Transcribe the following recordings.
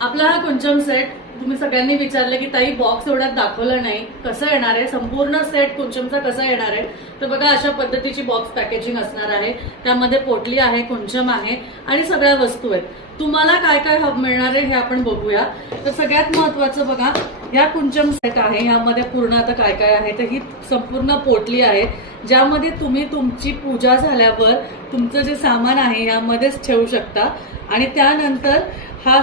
आपला हा कुंचम सेट तुम्ही सगळ्यांनी विचारलं की ताई बॉक्स एवढ्यात दाखवलं नाही, कसं येणार आहे, संपूर्ण सेट कुंचमचा कसा येणार आहे. तर बघा अशा पद्धतीची बॉक्स पॅकेजिंग असणार आहे. त्यामध्ये पोटली आहे, कुंचम आहे आणि सगळ्या वस्तू आहेत. तुम्हाला काय काय मिळणार आहे हे आपण बघूया. तर सगळ्यात महत्वाचं बघा, या कुंचम सेट आहे, यामध्ये पूर्ण आता काय काय आहे तर ही संपूर्ण पोटली आहे, ज्यामध्ये तुम्ही तुमची पूजा झाल्यावर तुमचं जे सामान आहे यामध्येच ठेवू शकता. आणि त्यानंतर हा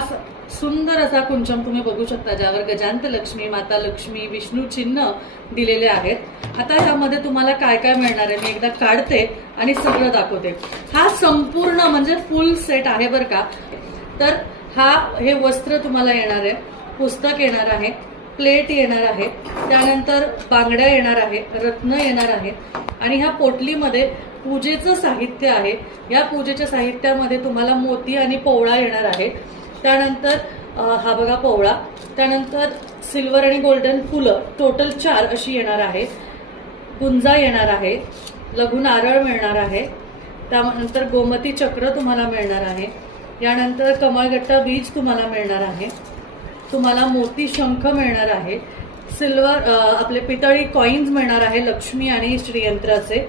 सुंदर असा कुंचम तुम्ही बघू शकता, ज्यावर गजांत लक्ष्मी, माता लक्ष्मी, विष्णू चिन्ह दिलेले आहेत. आता ह्यामध्ये तुम्हाला काय काय मिळणार आहे मी एकदा काढते आणि सगळं दाखवते. हा संपूर्ण म्हणजे फुल सेट आहे बरं का. तर हे वस्त्र तुम्हाला येणार आहे, पुस्तक येणार आहे, प्लेट येणार आहे, त्यानंतर बांगड्या येणार आहे, रत्न येणार आहे आणि ह्या पोटलीमध्ये पूजेचं साहित्य आहे. या पूजेच्या साहित्यामध्ये तुम्हाला मोती आणि पोवळा येणार आहे. त्यानंतर हा बघा पोवळा, त्यानंतर सिल्वर आणि गोल्डन फुलं टोटल 4 अशी येणार आहे. गुंजा येणार आहे, लघु नारळ मिळणार आहे, त्यानंतर गोमती चक्र तुम्हाला मिळणार आहे, यानंतर कमळगट्टा बीज तुम्हाला मिळणार आहे, तुम्हाला मोती शंख मिळणार आहे, सिल्वर आपले पितळी कॉइन्स मिळणार आहे लक्ष्मी आणि श्रीयंत्राचे,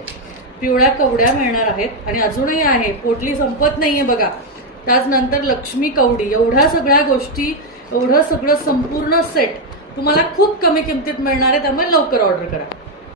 पिवळ्या कवड्या मिळणार आहेत आणि अजूनही आहे, पोटली संपत नाहीये बघा. त्यानंतर लक्ष्मी कवडी, एवढ्या सगळ्या गोष्टी, एवढं सगळं संपूर्ण सेट तुम्हाला खूप कमी किमतीत मिळणार आहे. त्यामुळे लवकर ऑर्डर करा.